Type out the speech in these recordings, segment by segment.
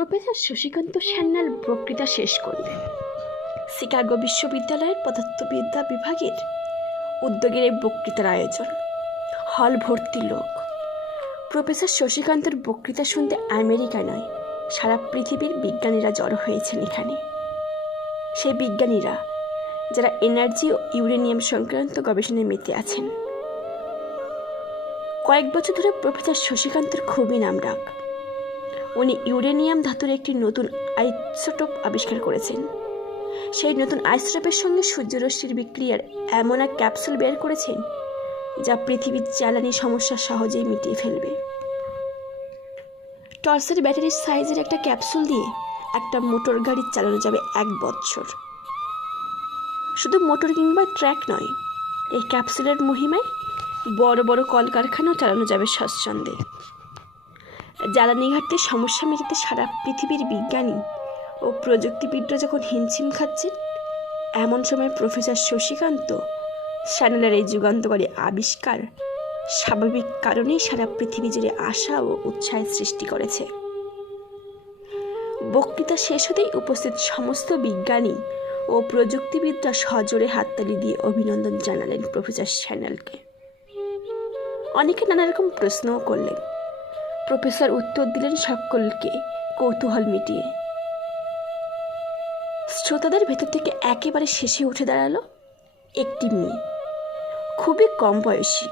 Professor Shashikanta Sanyal বক্তৃতা শেষ করলেন। শিকাগো বিশ্ববিদ্যালয়ের পদার্থবিদ্যা বিভাগের উদ্যোগের এই বক্তৃতার আয়োজন। হল ভর্তি লোক। প্রফেসর শশীকান্তর বক্তৃতা শুনতে আমেরিকা নয়, সারা পৃথিবীর বিজ্ঞানীরা জড়ো হয়েছেন এখানে। সেই বিজ্ঞানীরা যারা এনার্জি ও ইউরেনিয়াম সংক্রান্ত গবেষণায় মেতে আছেন। কয়েক বছর ধরে প্রফেসর শশীকান্তের খুবই নামডাক। উনি ইউরেনিয়াম ধাতুর একটি নতুন আইসোটোপ আবিষ্কার করেছেন। সেই নতুন আইসোটোপের সঙ্গে সূর্যরশ্মির বিক্রিয়ার এমন এক ক্যাপসুল বের করেছেন যা পৃথিবীর জ্বালানি সমস্যা সহজেই মিটিয়ে ফেলবে। টর্চের ব্যাটারির সাইজের একটা ক্যাপসুল দিয়ে একটা মোটর গাড়ি চালানো যাবে 1 বছর। শুধু মোটর কিংবা ট্র্যাক নয়, এই ক্যাপসুলের মহিমায় বড় বড় কলকারখানাও চালানো যাবে স্বচ্ছন্দে। জ্বালানি ঘাটতির সমস্যা মেটাতে সারা পৃথিবীর বিজ্ঞানী ও প্রযুক্তিবিদরা যখন হিমশিম খাচ্ছেন, এমন সময় প্রফেসর শশীকান্ত সান্যালের এই যুগান্তকারী আবিষ্কার স্বাভাবিক কারণেই সারা পৃথিবী জুড়ে আশা ও উৎসাহের সৃষ্টি করেছে। বক্তৃতা শেষ হতেই উপস্থিত সমস্ত বিজ্ঞানী ও প্রযুক্তিবিদরা সজোরে হাততালি দিয়ে অভিনন্দন জানালেন প্রফেসর সান্যালকে। অনেকে নানা রকম প্রশ্নও করলেন। প্রফেসর উত্তর দিলেন সকলকে কৌতূহল মিটিয়ে। শ্রোতাদের ভেতর থেকে একেবারে শেষে উঠে দাঁড়ালো একটি মেয়ে, খুবই কম বয়সী,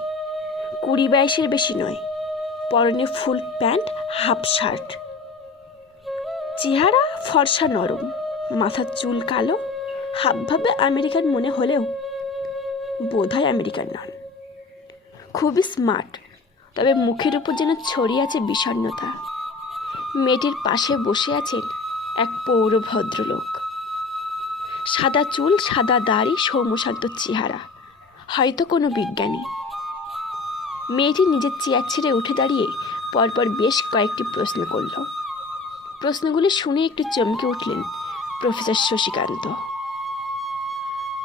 20-22-এর বেশি নয়, পরনে ফুল প্যান্ট, হাফ শার্ট, চেহারা ফর্সা নরম, মাথার চুল কালো, হাবভাবে আমেরিকান মনে হলেও বোধহয় আমেরিকান নন। খুবই স্মার্ট, তবে মুখের উপর যেন ছড়িয়ে আছে বিষণ্ণতা। মেয়েটির পাশে বসে আছেন এক পৌর ভদ্রলোক। সাদা চুল, সাদা দাড়ি, সৌম্যশান্ত চেহারা, হয়তো কোনো বিজ্ঞানী। মেয়েটি নিজের চেয়ার ছেড়ে উঠে দাঁড়িয়ে পরপর বেশ কয়েকটি প্রশ্ন করল। প্রশ্নগুলি শুনে একটু চমকে উঠলেন প্রফেসর শশীকান্ত।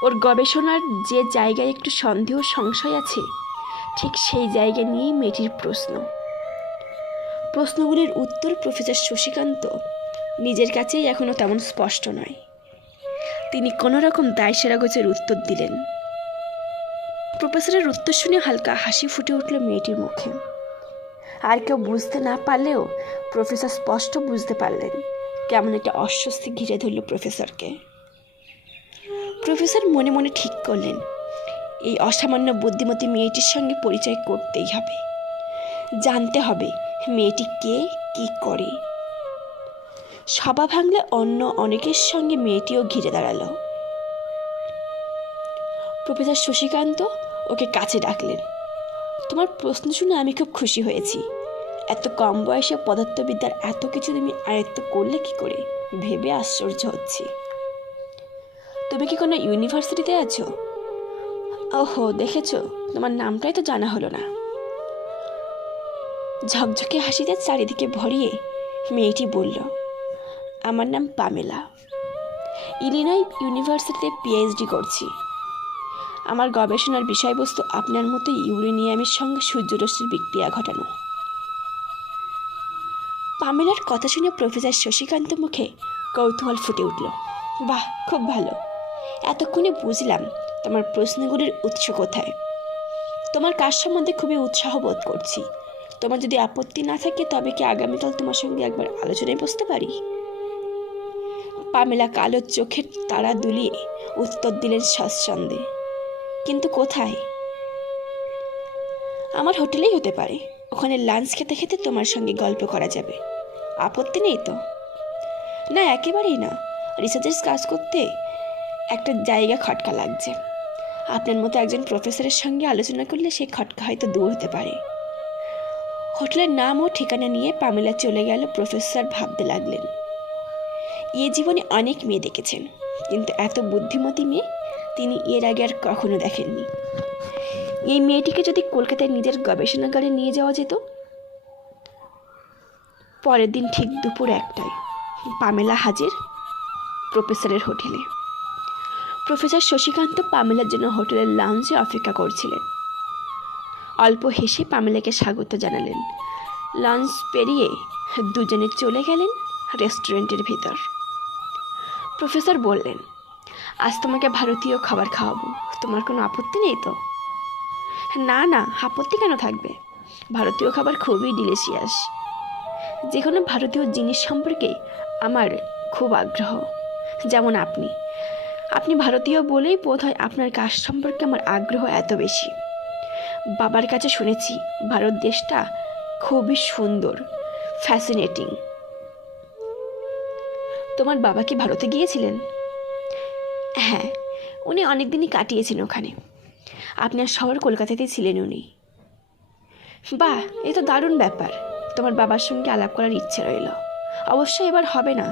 ওর গবেষণার যে জায়গায় একটু সন্দেহ সংশয় আছে, ঠিক সেই জায়গা নিয়েই মেয়েটির প্রশ্ন। প্রশ্নগুলির উত্তর প্রফেসর শশীকান্ত নিজের কাছেই এখনও তেমন স্পষ্ট নয়। তিনি কোনো রকম দায়সারাগোচের উত্তর দিলেন। প্রফেসরের উত্তর শুনে হালকা হাসি ফুটে উঠল মেয়েটির মুখে। আর কেউ বুঝতে না পারলেও প্রফেসর স্পষ্ট বুঝতে পারলেন কেমন একটা অস্বস্তি ঘিরে ধরল প্রফেসরকে। প্রফেসর মনে মনে ঠিক করলেন, এই অসামান্য বুদ্ধিমতী মেয়েটির সঙ্গে পরিচয় করতেই হবে, জানতে হবে মেয়েটি কে, কি করে। সভা ভাঙলে অন্য অনেকের সঙ্গে মেয়েটিও ঘিরে দাঁড়ালো। প্রফেসর শশীকান্ত ওকে কাছে ডাকলেন। তোমার প্রশ্ন শুনে আমি খুব খুশি হয়েছি। এত কম বয়সে পদার্থবিদ্যার এত কিছু তুমি আয়ত্ত করলে কি করে, ভেবে আশ্চর্য হচ্ছি। তুমি কি কোনো ইউনিভার্সিটিতে আছো? ওহো, দেখেছো, তোমার নামটাই তো জানা হলো না। ঝকঝকে হাসিতে চারিদিকে ভরিয়ে মেয়েটি বলল, আমার নাম পামেলা। ইলিনয় ইউনিভার্সিটিতে পিএইচডি করছি। আমার গবেষণার বিষয়বস্তু আপনার মতো ইউরেনিয়ামের সঙ্গে সূর্যরশ্মির বিক্রিয়া ঘটানো। পামেলার কথা শুনে প্রফেসর শশীকান্ত মুখে কৌতূহল ফুটে উঠল। বাহ, খুব ভালো। এতক্ষণে বুঝলাম তোমার প্রশ্নগুলির উৎস কোথায়। তোমার কাজ সম্বন্ধে খুবই উৎসাহ বোধ করছি। তোমার যদি আপত্তি না থাকে তবে কি আগামীকাল তোমার সঙ্গে একবার আলোচনায় বসতে পারি? পামেলা কালো চোখের তারা দুলিয়ে উত্তর দিলেন স্বচ্ছন্দে, কিন্তু কোথায়? আমার হোটেলেই হতে পারে। ওখানে লাঞ্চ খেতে খেতে তোমার সঙ্গে গল্প করা যাবে। আপত্তি নেই তো? না, একেবারেই না। রিসার্চের কাজ করতে একটা জায়গা খটকা লাগছে। আপনার মতো একজন প্রফেসরের সঙ্গে আলোচনা করলে সেই খটকা হয়তো দূর হতে পারে। হোটেলের নাম ও ঠিকানা নিয়ে পামেলা চলে গেল। প্রফেসর ভাবতে লাগলেন, এ জীবনে অনেক মেয়ে দেখেছেন, কিন্তু এত বুদ্ধিমতী মেয়ে তিনি এর আগে আর কখনো দেখেননি। এই মেয়েটিকে যদি কলকাতায় নিজের গবেষণাগারে নিয়ে যাওয়া যেত। পরের দিন ঠিক দুপুর 1টায় পামেলা হাজির প্রফেসরের হোটেলে। প্রফেসর শশীকান্ত পামেলার জন্য হোটেলের লাউঞ্জে অপেক্ষা করছিলেন। অল্প হেসে পামেলাকে স্বাগত জানালেন। লাঞ্চ পেরিয়ে দুজনে চলে গেলেন রেস্টুরেন্টের ভিতর। প্রফেসর বললেন, আজ তোমাকে ভারতীয় খাবার খাওয়াবো, তোমার কোনো আপত্তি নেই তো? না না, আপত্তি কেন থাকবে? ভারতীয় খাবার খুবই ডিলিশিয়াস। যে কোনো ভারতীয় জিনিস সম্পর্কে আমার খুব আগ্রহ। যেমন আপনি আপনি ভারতীয় বলেই বোধহয় আপনার কাজ সম্পর্কে আমার আগ্রহ এত বেশি। বাবার কাছে শুনেছি ভারত দেশটা খুবই সুন্দর, ফ্যাসিনেটিং। তোমার বাবা কি ভারতে গিয়েছিলেন? হ্যাঁ, উনি অনেক দিনই কাটিয়েছেন ওখানে। আপনার শহর কলকাতাতেই ছিলেন উনি। বাহ, এ তো দারুণ ব্যাপার। তোমার বাবার সঙ্গে আলাপ করার ইচ্ছে রইল। অবশ্যই এবার হবে না,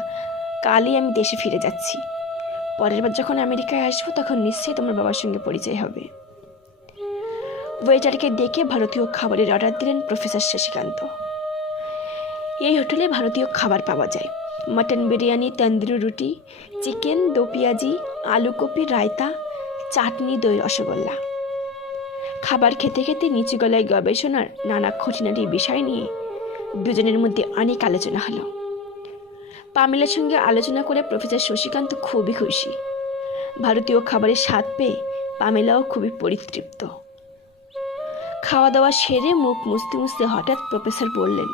কালই আমি দেশে ফিরে যাচ্ছি। পরের বার যখন আমেরিকায় আসবো তখন নিশ্চয়ই তোমার বাবার সঙ্গে পরিচয় হবে। ওয়েটারকে ডেকে ভারতীয় খাবারের অর্ডার দিলেন প্রফেসর শশীকান্ত। এই হোটেলে ভারতীয় খাবার পাওয়া যায়। মটন বিরিয়ানি, তন্দুরি রুটি, চিকেন, দো পেঁয়াজি, আলু কপি, রায়তা, চাটনি, দই, রসগোল্লা। খাবার খেতে খেতে নিচু গলায় গবেষণার নানা খুঁটিনাটি বিষয় নিয়ে দুজনের মধ্যে অনেক আলোচনা হলো। পামেলার সঙ্গে আলোচনা করে প্রফেসর শশীকান্ত খুবই খুশি। ভারতীয় খাবারের স্বাদ পেয়ে পামেলাও খুবই পরিতৃপ্ত। খাওয়া দাওয়া সেরে মুখ মুছতে মুছতে হঠাৎ প্রফেসর বললেন,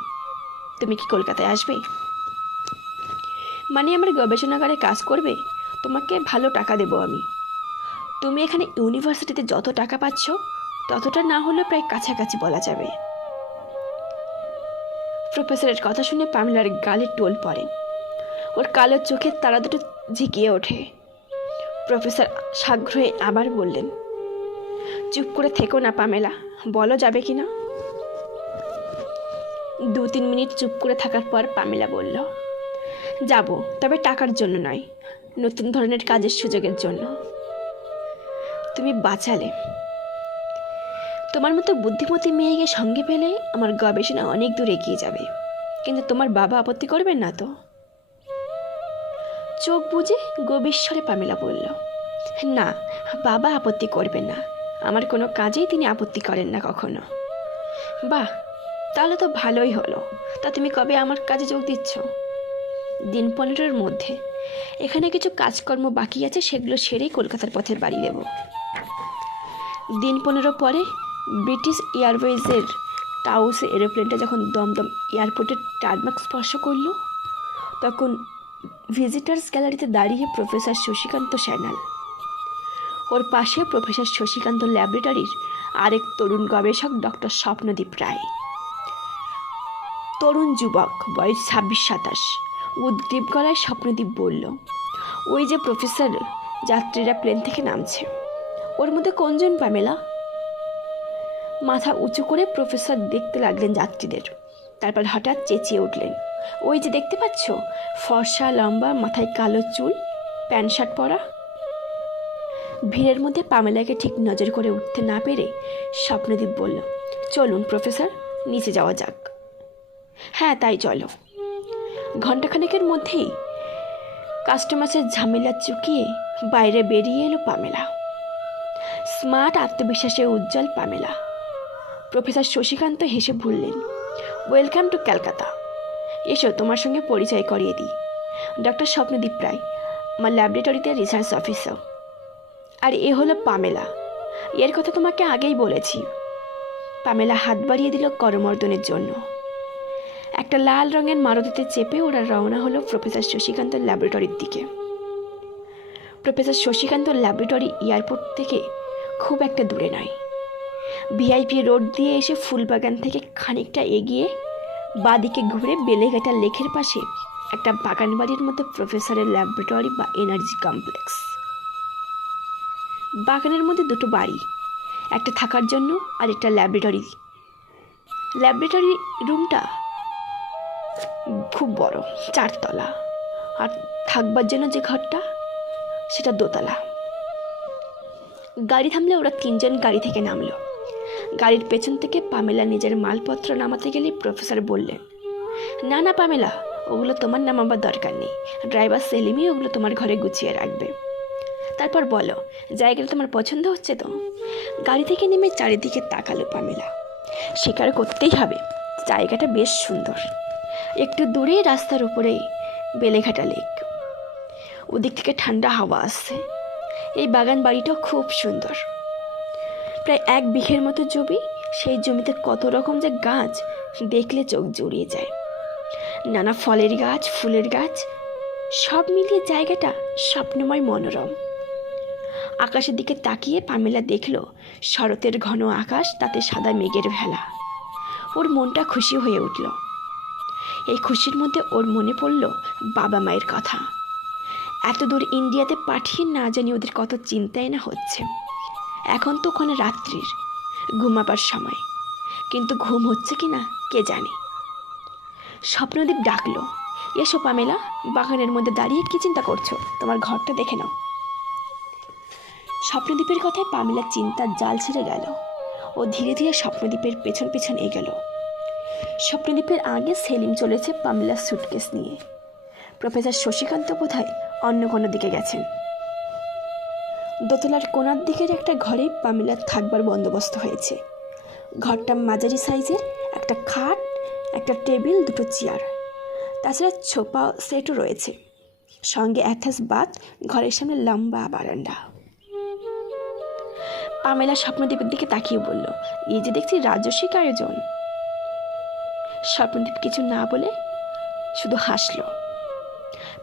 তুমি কি কলকাতায় আসবে? মানে আমার গবেষণাগারে কাজ করবে? তোমাকে ভালো টাকা দেবো আমি। তুমি এখানে ইউনিভার্সিটিতে যত টাকা পাচ্ছ ততটা না হলেও প্রায় কাছাকাছি বলা যাবে। প্রফেসরের কথা শুনে পামেলার গালে টোল পড়ে। ওর কালো চোখের তারা দুটো ঝিকিয়ে ওঠে। প্রফেসর সাগ্রহে আবার বললেন, চুপ করে থেকো না পামেলা, বলো যাবে কি না? 2-3 মিনিট চুপ করে থাকার পর পামেলা বলল, যাব, তবে টাকার জন্য নয়, নতুন ধরনের কাজের সুযোগের জন্য। তুমি বাঁচালে। তোমার মতো বুদ্ধিমতী মেয়েকে সঙ্গে পেলে আমার গবেষণা অনেক দূর এগিয়ে যাবে। কিন্তু তোমার বাবা আপত্তি করবেন না তো? চোখ বুজে গভীর স্বরে পামেলা বলল, না, বাবা আপত্তি করবেন না। আমার কোনো কাজেই তিনি আপত্তি করেন না কখনো। বাহ, তাহলে তো ভালোই হলো। তা তুমি কবে আমার কাজে যোগ দিচ্ছ? দিন 15-এর মধ্যে। এখানে কিছু কাজকর্ম বাকি আছে, সেগুলো সেরেই কলকাতার পথের বাড়ি দেব। দিন 15 পরে ব্রিটিশ এয়ারওয়েজের টাউস এরোপ্লেনটা যখন দমদম এয়ারপোর্টের টারমাক স্পর্শ করল, তখন ভিজিটার্স গ্যালারিতে দাঁড়িয়ে প্রফেসর শশীকান্ত স্যানাল। ওর পাশে প্রফেসর শশীকান্ত ল্যাবরেটরির আরেক তরুণ গবেষক ডক্টর স্বপ্নদীপ রায়। তরুণ যুবক, বয়স 26-27। উদ্গ্রীব গলায় স্বপ্নদীপ বলল, ওই যে প্রফেসর, যাত্রীরা প্লেন থেকে নামছে। ওর মধ্যে কোনজন পামেলা? মাথা উঁচু করে প্রফেসর দেখতে লাগলেন যাত্রীদের। তারপর হঠাৎ চেঁচিয়ে উঠলেন, ওই যে দেখতে পাচ্ছ, ফর্সা, লম্বা, মাথায় কালো চুল, প্যান্ট শার্ট পরা। ভিড়ের মধ্যে পামেলাকে ঠিক নজর করে উঠতে না পেরে স্বপ্নদীপ বলল, চলুন প্রফেসর, নিচে যাওয়া যাক। হ্যাঁ, তাই চলো। ঘণ্টাখানেকের মধ্যেই কাস্টমার্সের ঝামেলা চুকিয়ে বাইরে বেরিয়ে এলো পামেলা। স্মার্ট, আত্মবিশ্বাসে উজ্জ্বল পামেলা। প্রফেসর শশীকান্ত হেসে বললেন, ওয়েলকাম টু ক্যালকাতা। এসো, তোমার সঙ্গে পরিচয় করিয়ে দিই। ডক্টর স্বপ্নদীপ রায়, আমার ল্যাবরেটরিতে রিসার্চ অফিসার। আর এ হলো পামেলা, এর কথা তোমাকে আগেই বলেছি। পামেলা হাত বাড়িয়ে দিল করমর্দনের জন্য। একটা লাল রঙের মারুতিতে চেপে ওরা রওনা হলো প্রফেসর শশীকান্তর ল্যাবরেটরির দিকে। প্রফেসর শশীকান্ত ল্যাবরেটরি এয়ারপোর্ট থেকে খুব একটা দূরে নয়। ভিআইপি রোড দিয়ে এসে ফুলবাগান থেকে খানিকটা এগিয়ে বাদিকে ঘুরে বেলেঘাটা লেকের পাশে একটা বাগান বাড়ির মধ্যে প্রফেসরের ল্যাবরেটরি বা এনার্জি কমপ্লেক্স। বাগানের মধ্যে দুটো বাড়ি, একটা থাকার জন্য আর একটা ল্যাবরেটরি। ল্যাবরেটরি রুমটা খুব বড়, 4 তলা, আর থাকবার জন্য যে ঘরটা সেটা 2 তলা। গাড়ি থামলে ওরা 3 জন গাড়ি থেকে নামলো। গাড়ির পেছন থেকে পামেলা নিজের মালপত্র নামাতে গেলে প্রফেসর বললেন, না না পামেলা, ওগুলো তোমার নামাবার দরকার নেই। ড্রাইভার সেলিমই ওগুলো তোমার ঘরে গুছিয়ে রাখবে। তারপর বলো, জায়গাটা তোমার পছন্দ হচ্ছে তো? গাড়ি থেকে নেমে চারিদিকে তাকালো পামেলা। স্বীকার করতেই হবে, জায়গাটা বেশ সুন্দর। একটু দূরে রাস্তার উপরে বেলেঘাটা লেক। ওদিক থেকে ঠান্ডা হাওয়া আসছে। এই বাগান বাড়িটাও খুব সুন্দর। প্রায় 1 বিঘের মতো জমি। সেই জমিতে কত রকম যে গাছ, দেখলে চোখ জুড়িয়ে যায়। নানা ফলের গাছ, ফুলের গাছ, সব মিলিয়ে জায়গাটা স্বপ্নময়, মনোরম। আকাশের দিকে তাকিয়ে পামেলা দেখল শরতের ঘন আকাশ, তাতে সাদা মেঘের ভেলা। ওর মনটা খুশি হয়ে উঠল। এই খুশির মধ্যে ওর মনে পড়ল বাবা মায়ের কথা। এত দূর ইন্ডিয়াতে পাঠিয়ে না জানি ওদের কত চিন্তাই না হচ্ছে। এখন তো ওখানে রাত্রির ঘুমাবার সময়, কিন্তু ঘুম হচ্ছে কি না কে জানে। স্বপ্নদীপ ডাকলো, এসো পামেলা, বাগানের মধ্যে দাঁড়িয়ে কি চিন্তা করছো? তোমার ঘরটা দেখে নাও। স্বপ্নদীপের কথায় পামেলার চিন্তার জাল ছেড়ে গেল। ও ধীরে ধীরে স্বপ্নদীপের পেছন পেছন এগোল। স্বপ্নদীপের আগে সেলিম চলেছে পামেলার সুটকেস নিয়ে। প্রফেসর শশীকান্ত বোধহয় অন্য কোনো দিকে গেছেন। দোতলার কোণার দিকের একটা ঘরে পামেলার থাকবার বন্দোবস্ত হয়েছে। ঘরটা মাঝারি সাইজের, একটা খাট, একটা টেবিল, 2টো চেয়ার, তাছাড়া ছোপা সেটও রয়েছে। সঙ্গে অ্যাটাচ বাথ, ঘরের সামনে লম্বা বারান্দা। পামেলা স্বপ্নদীপের দিকে তাকিয়ে বলল, এই যে দেখছি রাজস্বিক আয়োজন। স্বপ্নদীপ কিছু না বলে শুধু হাসল।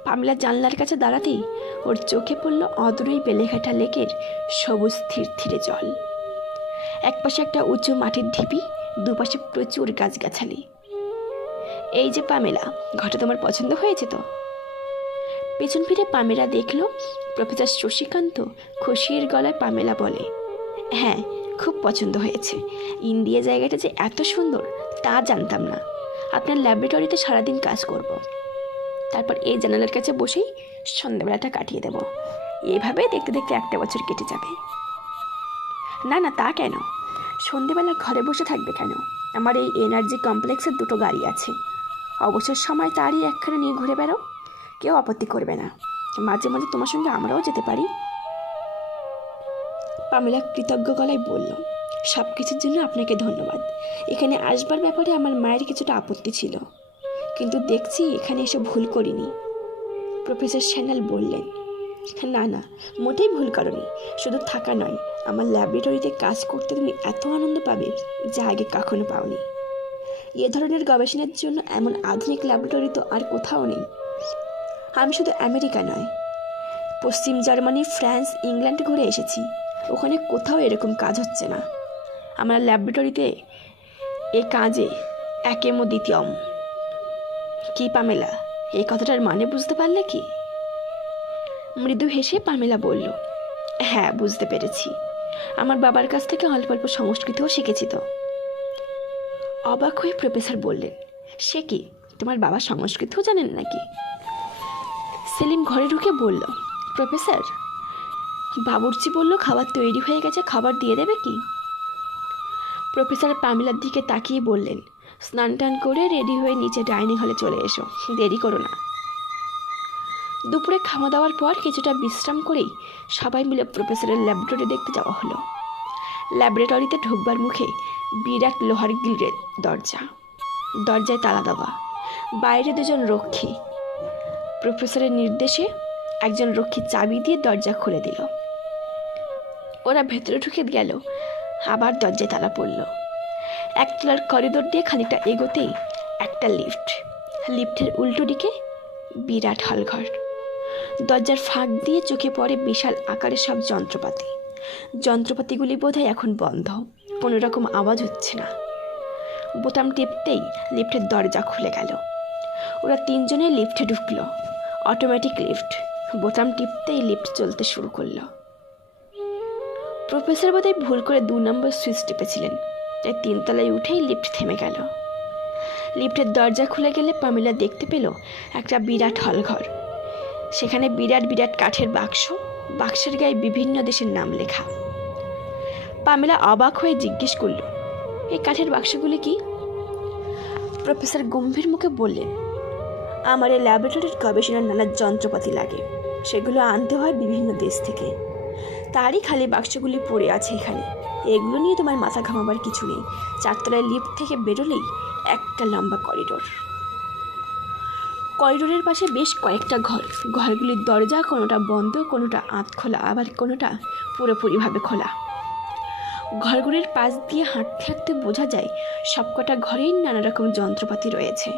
পামেলা জানলার কাছে দাঁড়াতেই ওর চোখে পড়ল অদূরেই বেলেঘাটা লেকের সবুজ থিরথিরে জল। একপাশে একটা উঁচু মাটির ঢিপি, দুপাশে প্রচুর গাছগাছালি। এই যে পামেলা, ঘরটা তোমার পছন্দ হয়েছে তো? পেছন ফিরে পামেলা দেখল প্রফেসর শশীকান্ত খুশির গলায়। পামেলা বলে, হ্যাঁ, খুব পছন্দ হয়েছে। ইন্ডিয়া জায়গাটা যে এত সুন্দর তা জানতাম না। আপনার ল্যাবরেটরিতে সারাদিন কাজ করব, তারপর এই জানালার কাছে বসেই সন্ধ্যাবেলাটা কাটিয়ে দেব। এভাবে দেখতে দেখতে 1 বছর কেটে যাবে। না না, তা কেন? সন্ধেবেলা ঘরে বসে থাকবে কেন? আমার এই এনার্জি কমপ্লেক্সের 2টো গাড়ি আছে। অবসর সময় তারই একখানে নিয়ে ঘুরে বেড়াও, কেউ আপত্তি করবে না। মাঝে মাঝে তোমার সঙ্গে আমরাও যেতে পারি। পামেলা কৃতজ্ঞ গলায় বলল, সব কিছুর জন্য আপনাকে ধন্যবাদ। এখানে আসবার ব্যাপারে আমার মায়ের কিছুটা আপত্তি ছিল, কিন্তু দেখছি এখানে এসে ভুল করিনি। প্রফেসর স্যানেল বললেন, না না, মোটেই ভুল করনি। শুধু থাকা নয়, আমার ল্যাবরেটরিতে কাজ করতে তুমি এত আনন্দ পাবে যা আগে কখনো পাওনি। এ ধরনের গবেষণার জন্য এমন আধুনিক ল্যাবরেটরি তো আর কোথাও নেই। আমি শুধু আমেরিকা নয়, পশ্চিম জার্মানি, ফ্রান্স, ইংল্যান্ড ঘুরে এসেছি। ওখানে কোথাও এরকম কাজ হচ্ছে না। আমার ল্যাবরেটরিতে এ কাজে একেম দ্বিতীয়ম। কি পামেলা, এই কথাটার মানে বুঝতে পারলে কি? মৃদু হেসে পামেলা বলল, হ্যাঁ, বুঝতে পেরেছি। আমার বাবার কাছ থেকে অল্প অল্প সংস্কৃতও শিখেছি তো। অবাক হয়ে প্রফেসর বললেন, সে কি, তোমার বাবা সংস্কৃতও জানেন নাকি? সেলিম ঘরে ঢুকে বলল, প্রফেসর, বাবুর্চি বলল খাবার তৈরি হয়ে গেছে, খাবার দিয়ে দেবে কি? প্রফেসর পামেলার দিকে তাকিয়ে বললেন, স্নান টান করে রেডি হয়ে নিচে ডাইনিং হলে চলে এসো, দেরি করো না। দুপুরে খাওয়া দাওয়ার পর কিছুটা বিশ্রাম করেই সবাই মিলে প্রফেসরের ল্যাবরেটরি দেখতে যাওয়া হলো। ল্যাবরেটরিতে ঢুকবার মুখে বিরাট লোহার গ্রিলের দরজা, দরজায় তালা দেওয়া, বাইরে 2জন রক্ষী। প্রফেসরের নির্দেশে একজন রক্ষী চাবি দিয়ে দরজা খুলে দিল। ওরা ভেতরে ঢুকে গেল, আবার দরজায় তালা পড়ল। 1তলার করিডোর দিয়ে খানিকটা এগোতেই একটা লিফট। লিফটের উল্টো দিকে বিরাট হলঘর। দরজার ফাঁক দিয়ে চোখে পড়ে বিশাল আকারের সব যন্ত্রপাতি। যন্ত্রপাতিগুলি বোধহয় এখন বন্ধ, কোনো রকম আওয়াজ হচ্ছে না। বোতাম টিপতেই লিফটের দরজা খুলে গেল। ওরা 3জনে লিফটে ঢুকলো। অটোমেটিক লিফট, বোতাম টিপতেই লিফট চলতে শুরু করলো। প্রফেসর বোধহয় ভুল করে 2 নম্বর সুইচ টিপেছিলেন, তাই 3 তলায় উঠেই লিফট থেমে গেল। লিফটের দরজা খুলে গেলে পামেলা দেখতে পেল একটা বিরাট হলঘর। সেখানে বিরাট বিরাট কাঠের বাক্স, বাক্সের গায়ে বিভিন্ন দেশের নাম লেখা। পামেলা অবাক হয়ে জিজ্ঞেস করল, এই কাঠের বাক্সগুলি কি? প্রফেসর গম্ভীর মুখে বললেন, আমার এই ল্যাবরেটরির গবেষণার নানা যন্ত্রপাতি লাগে, সেগুলো আনতে হয় বিভিন্ন দেশ থেকে। তারই খালি বাক্সগুলি পড়ে আছে এখানে। এগুলো নিয়ে তোমার মাথা ঘামাবার কিছু নেই। 4 তলায় লিফট থেকে বেরোলেই একটা লম্বা করিডোর। করিডোরের পাশে বেশ কয়েকটা ঘর। ঘরগুলির দরজা কোনোটা বন্ধ, কোনোটা আধ খোলা, আবার কোনোটা পুরোপুরিভাবে খোলা। ঘরগুলির পাশ দিয়ে হাঁটতে হাঁটতে বোঝা যায় সবকটা ঘরেই নানা রকম যন্ত্রপাতি রয়েছে।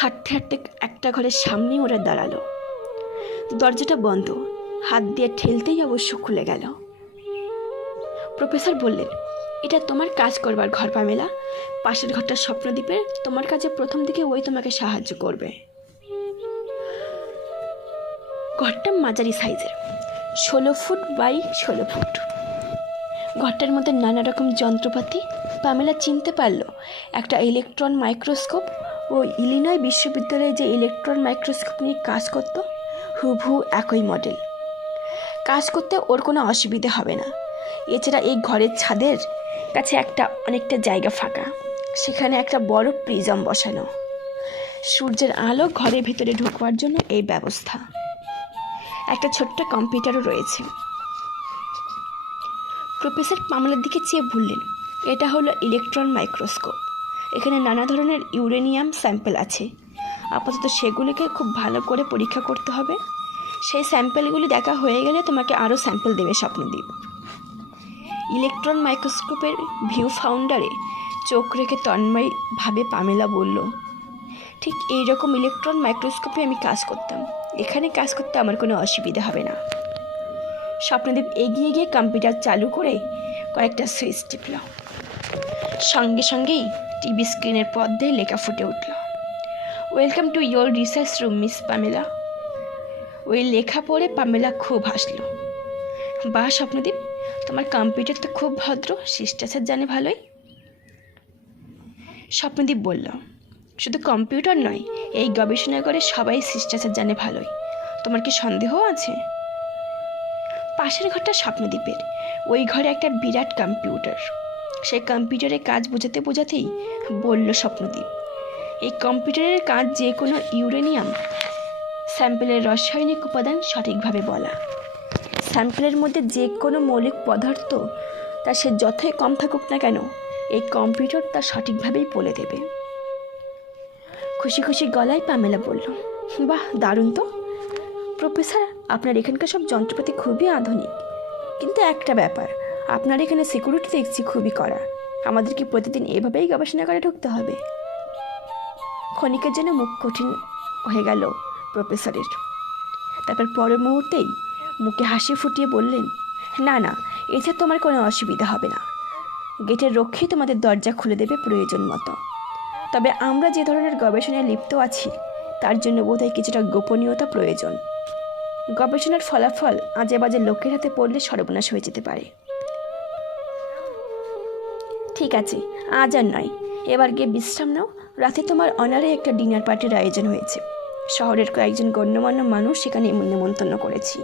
হাঁটতে হাঁটতে একটা ঘরের সামনেই ওরা দাঁড়ালো। দরজাটা বন্ধ, হাত দিয়ে ঠেলতেই অবশ্য খুলে গেল। প্রফেসর বললেন, এটা তোমার কাজ করবার ঘর পামেলা। পাশের ঘরটা স্বপ্নদ্বীপের, তোমার কাছে প্রথম দিকে ওই তোমাকে সাহায্য করবে। ঘরটা মাঝারি সাইজের, 16 ফুট বাই 16 ফুট। ঘরটার মধ্যে নানা রকম যন্ত্রপাতি। পামেলা চিনতে পারল একটা ইলেকট্রন মাইক্রোস্কোপ। ও ইলিনয় বিশ্ববিদ্যালয়ে যে ইলেকট্রন মাইক্রোস্কোপ নিয়ে কাজ করত, হুবহু একই মডেল। কাজ করতে ওর কোনো অসুবিধে হবে না। এছাড়া এই ঘরের ছাদের কাছে অনেকটা জায়গা ফাঁকা, সেখানে একটা বড় প্রিজম বসানো। সূর্যের আলো ঘরের ভেতরে ঢুকবার জন্য এই ব্যবস্থা। একটা ছোট্ট কম্পিউটারও রয়েছে। প্রফেসর পামেলার দিকে চেয়ে বললেন, এটা হলো ইলেকট্রন মাইক্রোস্কোপ। এখানে নানা ধরনের ইউরেনিয়াম স্যাম্পল আছে। আপাতত সেগুলিকে খুব ভালো করে পরীক্ষা করতে হবে। সেই স্যাম্পলগুলি দেখা হয়ে গেলে তোমাকে আরও স্যাম্পল দেবে স্বপ্নদ্বীপ। ইলেকট্রন মাইক্রোস্কোপের ভিউ ফাউন্ডারে চোখ রেখে তন্ময়ভাবে পামেলা বলল, ঠিক এই রকম ইলেকট্রন মাইক্রোস্কোপে আমি কাজ করতাম। এখানে কাজ করতে আমার কোনো অসুবিধা হবে না। স্বপ্নদ্বীপ এগিয়ে গিয়ে কম্পিউটার চালু করে কয়েকটা সুইচ টিপল। সঙ্গে সঙ্গেই টিভি স্ক্রিনের পর্দায় লেখা ফুটে উঠল, welcome to your research room miss Pamela. ওই লেখা পড়ে পামেলা খুব হাসল। বাহ স্বপ্নদ্বীপ, তোমার কম্পিউটার তো খুব ভদ্র, শিষ্টাচার জানে ভালোই। স্বপ্নদ্বীপ বলল, শুধু কম্পিউটার নয়, এই গবেষণাগারে সবাই শিষ্টাচার জানে ভালোই। তোমার কি সন্দেহ আছে? পাশের ঘরটা স্বপ্নদ্বীপের। ওই ঘরে একটা বিরাট কম্পিউটার। সেই কম্পিউটারে কাজ বোঝাতে বোঝাতেই বলল স্বপ্নদ্বীপ, এই কম্পিউটারের কাজ যে কোনো ইউরেনিয়াম স্যাম্পেলের রাসায়নিক উপাদান সঠিকভাবে বলা। স্যাম্পেলের মধ্যে যে কোনো মৌলিক পদার্থ তা সে যতই কম থাকুক না কেন, এই কম্পিউটার তা সঠিকভাবেই বলে দেবে। খুশি খুশি গলায় পামেলা বলল, বাহ দারুণ তো প্রফেসর, আপনার এখানকার সব যন্ত্রপাতি খুবই আধুনিক। কিন্তু একটা ব্যাপার, আপনার এখানে সিকিউরিটি দেখছি খুবই কড়া। আমাদের কি প্রতিদিন এভাবেই গবেষণাগারে ঢুকতে হবে? ক্ষণিকের জন্য মুখ কঠিন হয়ে গেল প্রফেসরের। তারপর পরের মুহূর্তেই মুখে হাসি ফুটিয়ে বললেন, না না, এতে তোমার কোনো অসুবিধা হবে না। গেটের রক্ষী তোমাদের দরজা খুলে দেবে প্রয়োজন মতো। তবে আমরা যে ধরনের গবেষণায় লিপ্ত আছি তার জন্য বোধহয় কিছুটা গোপনীয়তা প্রয়োজন। গবেষণার ফলাফল আজে বাজে লোকের হাতে পড়লে সর্বনাশ হয়ে যেতে পারে। ঠিক আছে, আজ আর নয়, এবার গিয়ে বিশ্রাম নাও। রাতে তোমার অনারে একটা ডিনার পার্টির আয়োজন হয়েছে। শহরের কয়েকজন গণ্যমান্য মানুষ সেখানে নিমন্ত্রণ করেছি।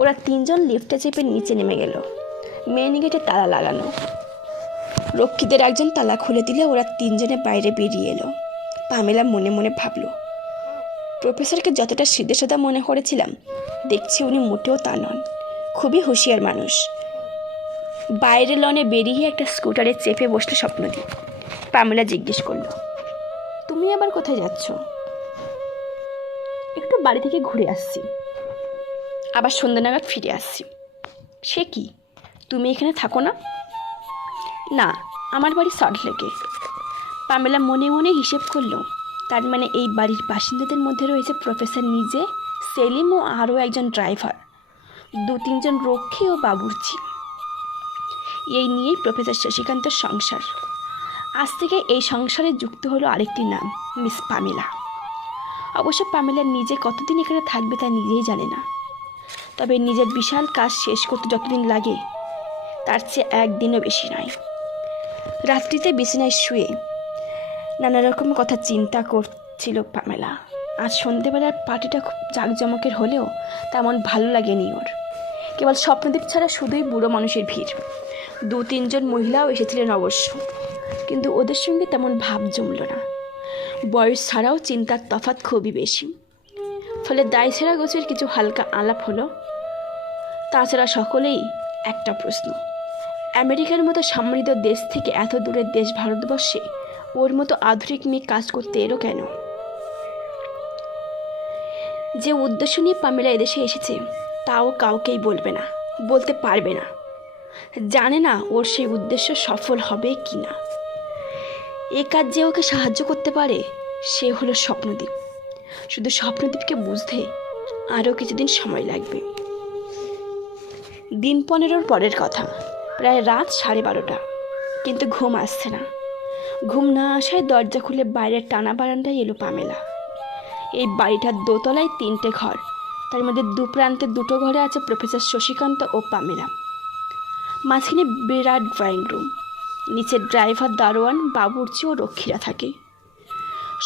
ওরা তিনজন লিফটে চেপে নিচে নেমে গেল। মেন গেটে তালা লাগানো। রক্ষীদের একজন তালা খুলে দিলে ওরা তিনজনে বাইরে বেরিয়ে এলো। পামেলা মনে মনে ভাবল, প্রফেসরকে যতটা সিধেসাদা মনে করেছিলাম, দেখছি উনি মোটেও তা নন। খুবই হুঁশিয়ার মানুষ। বাইরে লনে বেরিয়ে একটা স্কুটারে চেপে বসলো স্বপ্নদ্বীপ। পামেলা জিজ্ঞেস করলো, তুমি আবার কোথায় যাচ্ছ? একটু বাড়ি থেকে ঘুরে আসছি, আবার সন্ধ্যা নাগাদ ফিরে আসছি। সে কি, তুমি এখানে থাকো না? না, আমার বাড়ি সল্টলেকে। পামেলা মনে মনে হিসেব করলো, তার মানে এই বাড়ির বাসিন্দাদের মধ্যে রয়েছে প্রফেসর নিজে, সেলিম ও আরও একজন ড্রাইভার, 2-3 জন রক্ষী ও বাবুর্চি। এই নিয়েই প্রফেসর শশীকান্তর সংসার। আজ থেকে এই সংসারে যুক্ত হলো আরেকটি নাম, মিস পামেলা। অবশ্য পামেলা নিজে কতদিন এখানে থাকবে তা নিজেই জানে না। তবে নিজের বিশাল কাজ শেষ করতে যতদিন লাগে তার চেয়ে একদিনও বেশি নয়। রাত্রিতে বিছানায় শুয়ে নানা রকম কথা চিন্তা করছিল পামেলা। আজ সন্ধেবেলার পার্টিটা খুব জাঁকজমকের হলেও তেমন ভালো লাগেনি ওর। কেবল স্বপ্নদ্বীপ ছাড়া শুধুই বুড়ো মানুষের ভিড়। 2-3 জন মহিলাও এসেছিলেন অবশ্য, কিন্তু ওদের সঙ্গে তেমন ভাব জমল না। বয়স ছাড়াও চিন্তার তফাৎ খুবই বেশি। ফলে দায়ছেড়া গোছের কিছু হালকা আলাপ হলো। তাছাড়া সকলেই একটা প্রশ্ন, আমেরিকার মতো সমৃদ্ধ দেশ থেকে এত দূরের দেশ ভারতবর্ষে ওর মতো আধুনিক মেয়ে কাজ করতে এলো কেন? যে উদ্দেশ্য নিয়ে পামেলা এদেশে এসেছে তাও কাউকেই বলবে না, বলতে পারবে না। জানে না ওর সেই উদ্দেশ্য সফল হবে কি না। এ কাজ যে ওকে সাহায্য করতে পারে সে হলো স্বপ্নদীপ। শুধু স্বপ্নদীপকে বুঝতে আরও কিছুদিন সময় লাগবে। দিন 15 পরের কথা, প্রায় রাত 12:30, কিন্তু ঘুম আসছে না। ঘুম না আসায় দরজা খুলে বাইরের টানা বারান্দায় এলো পামেলা। এই বাড়িটার দোতলায় 3টে ঘর, তার মধ্যে দুপ্রান্তে 2টো ঘরে আছে প্রফেসর শশীকান্ত ও পামেলা। মাঝখানে বিরাট ড্রয়িং রুম, নিচে ড্রাইভার, দারোয়ান, বাবুর্চি ও রক্ষীরা থাকে।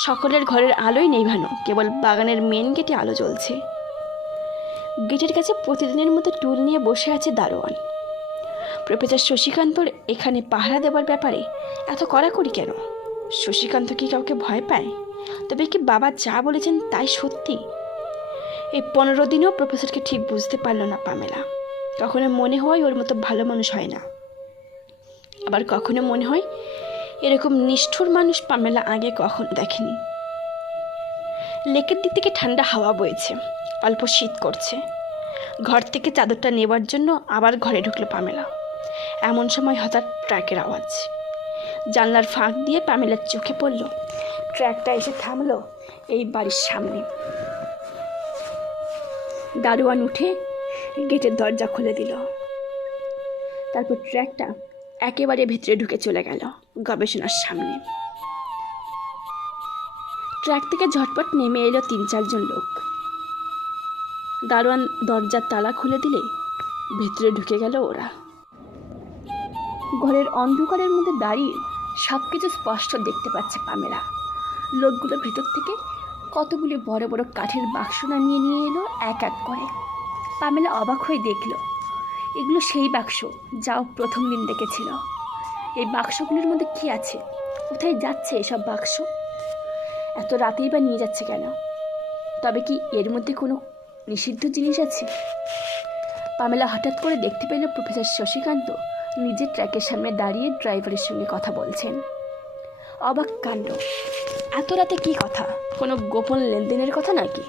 সকলের ঘরের আলোই নেভানো, কেবল বাগানের মেন গেটে আলো জ্বলছে। গেটের কাছে প্রতিদিনের মতো টুল নিয়ে বসে আছে দারোয়ান। প্রফেসর শশীকান্তর এখানে পাহারা দেওয়ার ব্যাপারে এত কড়াকড়ি কেন? শশীকান্ত কি কাউকে ভয় পায়? তবে কি বাবা যা বলেছেন তাই সত্যি? এই 15 দিনেও প্রফেসরকে ঠিক বুঝতে পারল না পামেলা। কখনো মনে হয় ওর মতো ভালো মানুষ হয় না, আবার কখনো মনে হয় এরকম নিষ্ঠুর মানুষ পামেলা আগে কখনো দেখেনি। লেকের দিক থেকে ঠান্ডা হাওয়া বইছে, অল্প শীত করছে। ঘর থেকে চাদরটা নেবার জন্য আবার ঘরে ঢুকলো পামেলা। এমন সময় হঠাৎ ট্রাকের আওয়াজ। জানলার ফাঁক দিয়ে পামেলার চোখে পড়ল ট্রাকটা এসে থামলো এই বাড়ির সামনে। দারোয়ান উঠে গেটের দরজা খুলে দিল। তারপর ট্রাকটা একেবারে ভিতরে ঢুকে চলে গেল গবেষণার সামনে। ট্রাক থেকে ঝটপট নেমে এলো 3-4 জন লোক। দারোয়ান দরজার তালা খুলে দিলে ভেতরে ঢুকে গেল ওরা। ঘরের অন্ধকারের মধ্যে দাঁড়িয়ে সব কিছু স্পষ্ট দেখতে পাচ্ছে পামেলা। লোকগুলো ভেতর থেকে কতগুলি বড় বড় কাঠের বাক্স নামিয়ে নিয়ে এলো এক এক করে। পামেলা অবাক হয়ে দেখল এগুলো সেই বাক্স যাও প্রথম দিন দেখেছিল। এই বাক্সগুলির মধ্যে কি আছে? কোথায় যাচ্ছে এসব বাক্স? এত রাতেই বা নিয়ে যাচ্ছে কেন? তবে কি এর মধ্যে কোনো নিষিদ্ধ জিনিস আছে? পামেলা হঠাৎ করে দেখতে পেল প্রফেসর শশীকান্ত নিজের ট্র্যাকের সামনে দাঁড়িয়ে ড্রাইভারের সঙ্গে কথা বলছেন। অবাক কাণ্ড! এত রাতে কি কথা? কোনো গোপন লেনদেনের কথা নাকি?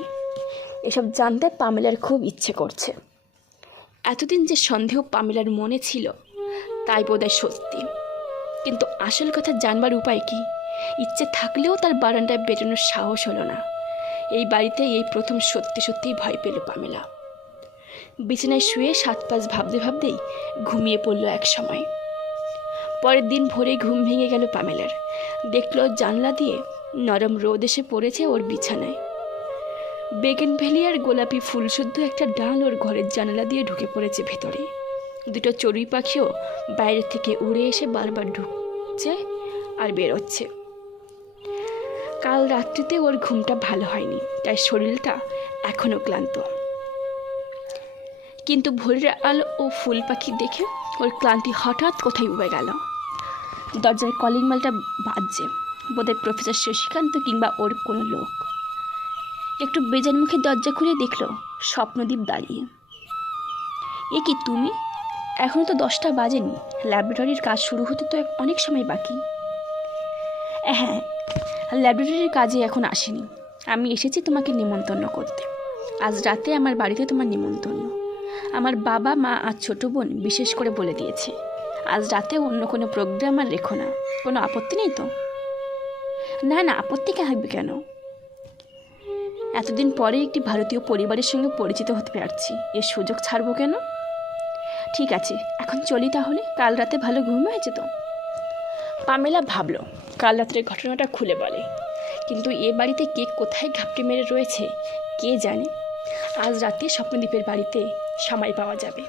এসব জানতে পামেলার খুব ইচ্ছে করছে। এতদিন যে সন্দেহ পামেলার মনে ছিল তাই বোধহয় সত্যি। কিন্তু আসল কথা জানবার উপায় কি? ইচ্ছে থাকলেও তার বারান্দায় বেরোনোর সাহস হলো না। এই বাড়িতে এই প্রথম সত্যি সত্যিই ভয় পেল পামেলা। বিছানায় শুয়ে 7 পাঁচ ভাবতে ভাবতেই ঘুমিয়ে পড়ল এক সময়। পরের দিন ভোরে ঘুম ভেঙে গেল পামেলার। দেখল জানলা দিয়ে নরম রোদ এসে পড়েছে ওর বিছানায়। বেগেনভেলিয়ার গোলাপি ফুলশুদ্ধ একটা ডাল ওর ঘরের জানালা দিয়ে ঢুকে পড়েছে ভেতরে। 2টো চড়ুই পাখিও বাইরে থেকে উড়ে এসে বারবার ঢুকছে আর বেরোচ্ছে। কাল রাত্রিতে ওর ঘুমটা ভালো হয়নি, তাই শরীরটা এখনও ক্লান্ত। কিন্তু ভোরের আলো ও ফুল পাখি দেখে ওর ক্লান্তি হঠাৎ কোথায় উবে গেল। দরজার কলিং বেলটা বাজছে, বোধহয় প্রফেসর শশীকান্ত কিংবা ওর কোনো লোক। একটু বেজান মুখে দরজা খুলে দেখল স্বপ্নদীপ দাঁড়িয়ে। এ কি তুমি? এখনও তো 10টা বাজেনি। ল্যাবরেটরির কাজ শুরু হতে তো অনেক সময় বাকি। হ্যাঁ, ল্যাবরেটরির কাজে এখন আসেনি। আমি এসেছি তোমাকে নিমন্ত্রণ করতে। আজ রাতে আমার বাড়িতে তোমার নিমন্ত্রণ। আমার বাবা মা আর ছোটো বোন বিশেষ করে বলে দিয়েছে আজ রাতে অন্য কোনো প্রোগ্রাম আর রেখো না। কোনো আপত্তি নেই তো? না না, আপত্তি থাকবে কেন? এতদিন পরে একটি ভারতীয় পরিবারের সঙ্গে পরিচিত হতে পারছি, এর সুযোগ ছাড়বো কেন? ঠিক আছে, এখন চলি তাহলে। কাল রাতে ভালো ঘুম হয়েছে তো? পামেলা ভাবল কাল রাতের ঘটনাটা খুলে বলে, কিন্তু এ বাড়িতে কে কোথায় ঘাপটি মেরে রয়েছে কে জানে। আজ রাতে স্বপ্নদীপের বাড়িতে সময় পাওয়া যাবে,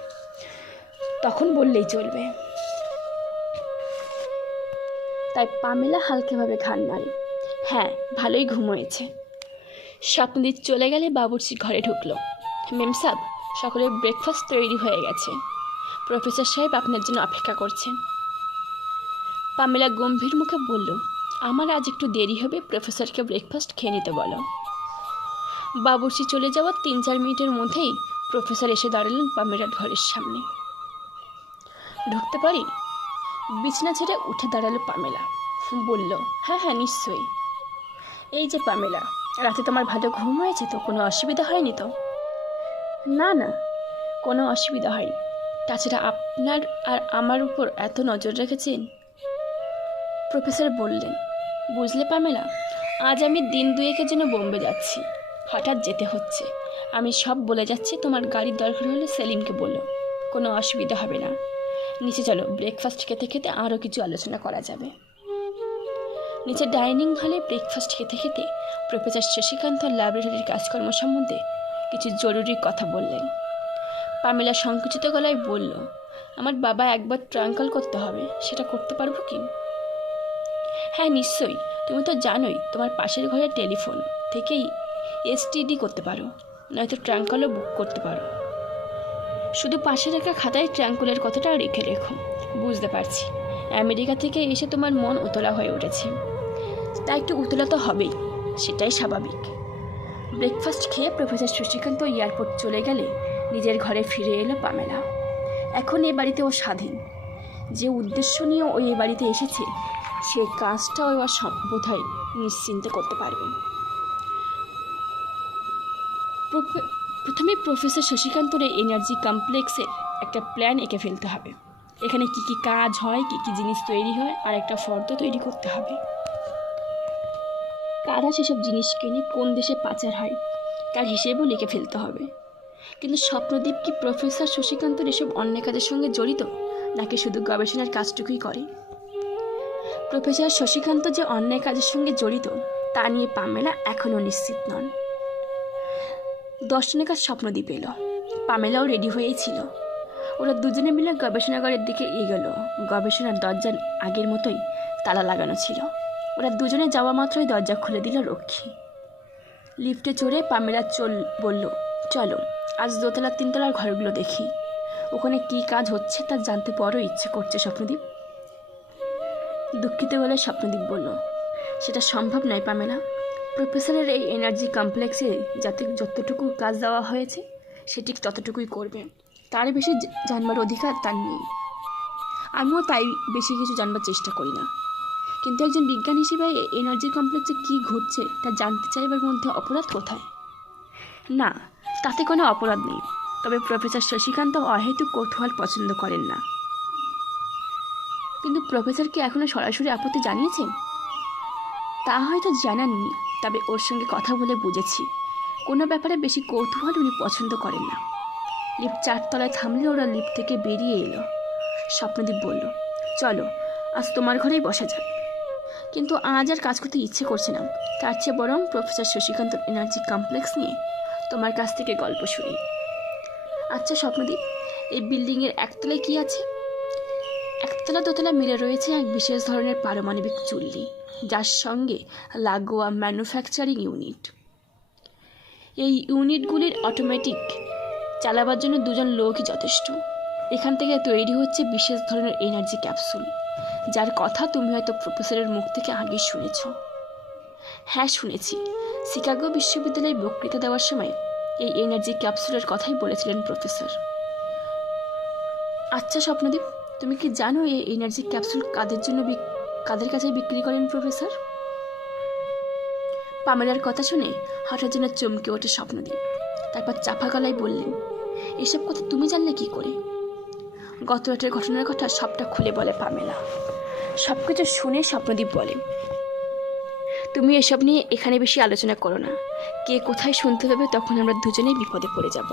তখন বললেই চলবে। তাই পামেলা হালকাভাবে ঘাড় নাড়ে। হ্যাঁ, ভালোই ঘুম হয়েছে। স্বপ্নদীপ চলে গেলে বাবুর্চি ঘরে ঢুকলো। মেম সাহেব, সকলের ব্রেকফাস্ট তৈরি হয়ে গেছে। প্রফেসর সাহেব আপনার জন্য অপেক্ষা করছেন। পামেলা গম্ভীর মুখে বলল, আমার আজ একটু দেরি হবে, প্রফেসরকে ব্রেকফাস্ট খেয়ে নিতে বলো। বাবুর্চি চলে যাওয়ার 3-4 মিনিটের মধ্যেই প্রফেসর এসে দাঁড়ালেন পামেলার ঘরের সামনে। ঢুকতে পারি? বিছানা ছেড়ে উঠে দাঁড়ালো পামেলা। বলল, হ্যাঁ হ্যাঁ নিশ্চয়ই। এই যে পামেলা, রাতে তোমার ভালো ঘুম হয়েছে তো? কোনো অসুবিধা হয়নি তো? না না, কোনো অসুবিধা হয়নি। তাছাড়া আপনার আর আমার উপর এত নজর রেখেছেন। প্রফেসর বললেন, বুঝলে পামেলা, আজ আমি দিন দুয়েকের জন্য বোম্বে যাচ্ছি। হঠাৎ যেতে হচ্ছে। আমি সব বলে যাচ্ছি, তোমার গাড়ির দরকার হলে সেলিমকে বললো, কোনো অসুবিধা হবে না। নিচে চলো, ব্রেকফাস্ট খেতে খেতে আরও কিছু আলোচনা করা যাবে। নিচে ডাইনিং হলে ব্রেকফাস্ট খেতে খেতে প্রফেসর শশীকান্ত ল্যাবরেটরির কাজকর্ম সম্বন্ধে কিছু জরুরি কথা বললেন। পামেলা সংকুচিত গলায় বলল, আমার বাবা একবার ট্রাঙ্কল করতে হবে, সেটা করতে পারবো কি? হ্যাঁ নিশ্চয়ই, তুমি তো জানোই তোমার পাশের ঘরের টেলিফোন থেকেই এসটিডি করতে পারো, নয়তো ট্রাঙ্কলও বুক করতে পারো। শুধু পাশে রাখা খাতায় ট্রাঙ্কলের কথাটা রেখে রেখো। বুঝতে পারছি আমেরিকা থেকে এসে তোমার মন উতলা হয়ে উঠেছে, তা একটু উতলা তো হবেই, সেটাই স্বাভাবিক। ব্রেকফাস্ট খেয়ে প্রফেসর শশীকান্ত এয়ারপোর্ট চলে গেলে নিজের ঘরে ফিরে এলো পামেলা। এখন এ বাড়িতে ও স্বাধীন। যে উদ্দেশ্য নিয়ে ও এ বাড়িতে এসেছে সে কাজটা ও বোধহয় নিশ্চিন্তে করতে পারবে। প্রথমে প্রফেসর শশীকান্তর এনার্জি কমপ্লেক্সের একটা প্ল্যান এঁকে ফেলতে হবে। এখানে কি কি কাজ হয়, কি কি জিনিস তৈরি হয়, আর একটা ফর্দ তৈরি করতে হবে। কারা সেসব জিনিস কিনে কোন দেশে পাচার হয় তার হিসেবেও লিখে ফেলতে হবে। কিন্তু স্বপ্নদীপ কি প্রফেসর শশীকান্তর এসব অন্যায় কাজের সঙ্গে জড়িত, নাকি শুধু গবেষণার কাজটুকুই করে? প্রফেসর শশীকান্ত যে অন্যায় কাজের সঙ্গে জড়িত তা নিয়ে পামেলা এখনও নিশ্চিত নন। 10 নাগাদ স্বপ্নদীপ এলো। পামেলাও রেডি হয়েই ছিল। ওরা দুজনে মিলে গবেষণাগারের দিকে এগোলো। গবেষণার দরজার আগের মতোই তালা লাগানো ছিল। ওরা দুজনে যাওয়া মাত্রই দরজা খুলে দিল রক্ষী। লিফটে চড়ে পামেলা বলল, চলো আজ 2তলা 3তলার ঘরগুলো দেখি। ওখানে কি কাজ হচ্ছে তা জানতে বড় ইচ্ছে করছে স্বপ্নদীপ। দুঃখিত বলে স্বপ্নদীপ বলল, সেটা সম্ভব নয় পামেলা। প্রফেসরের এই এনার্জি কমপ্লেক্সে যাতে যতটুকু কাজ দেওয়া হয়েছে সে ঠিক ততটুকুই করবে, তার বেশি জানবার অধিকার তার নেই। আমিও তাই বেশি কিছু জানবার চেষ্টা করি না, কিন্তু একজন বিজ্ঞান হিসেবে এনার্জি কমপ্লেক্সে কী ঘটছে তা জানতে চাইবার মধ্যে অপরাধ কোথায়? না, তাতে কোনো অপরাধ নেই। তবে প্রফেসর শশীকান্ত অহেতুক কৌতূহল পছন্দ করেন না। কিন্তু প্রফেসর কি এখনো সরাসরি আপত্তি জানিয়েছেন? তা হয়তো জানাননি, তবে ওর সঙ্গে কথা বলে বুঝেছি কোনো ব্যাপারে বেশি কৌতূহল উনি পছন্দ করেন না। লিফট 4তলায় থামলে ওরা লিফট থেকে বেরিয়ে এলো। স্বপ্নদীপ বলল, চলো আজ তোমার ঘরেই বসা যাক। কিন্তু আজ আর কাজ করতে ইচ্ছে করছে না, তার চেয়ে বরং প্রফেসর শশীকান্তর এনার্জি কমপ্লেক্স নিয়ে তোমার কাছ থেকে গল্প শুনি। আচ্ছা স্বপ্নদীপ, এই বিল্ডিংয়ের 1তলায় কি আছে? 1তলা 2তলা মিলে রয়েছে এক বিশেষ ধরনের পারমাণবিক চুল্লি, যার সঙ্গে লাগোয়া ম্যানুফ্যাকচারিং ইউনিট। এই ইউনিটগুলির অটোমেটিক চালাবার জন্য 2জন লোকই যথেষ্ট। এখান থেকে তৈরি হচ্ছে বিশেষ ধরনের এনার্জি ক্যাপসুল, যার কথা তুমি হয়তো প্রফেসরের মুখ থেকে আগে শুনেছ। হ্যাঁ শুনেছি, শিকাগো বিশ্ববিদ্যালয়ে বক্তৃতা দেওয়ার সময় এই এনার্জি ক্যাপসুলের কথাই বলেছিলেন প্রফেসর। আচ্ছা স্বপ্নদীপ, তুমি কি জানো এই এনার্জি ক্যাপসুল কাদের কাছে বিক্রি করেন প্রফেসর? পামেলার কথা শুনে হঠাৎ যেন চমকে ওঠে স্বপ্নদীপ। তারপর চাপা গলায় বললেন, এসব কথা তুমি জানলে কি করে? গত রাতের ঘটনার কথা সবটা খুলে বলে পামেলা। সব কিছু শুনে স্বপ্নদীপ বলে, তুমি এসব নিয়ে এখানে বেশি আলোচনা করো না। কে কোথায় শুনতে পাবে তখন আমরা দুজনেই বিপদে পড়ে যাব।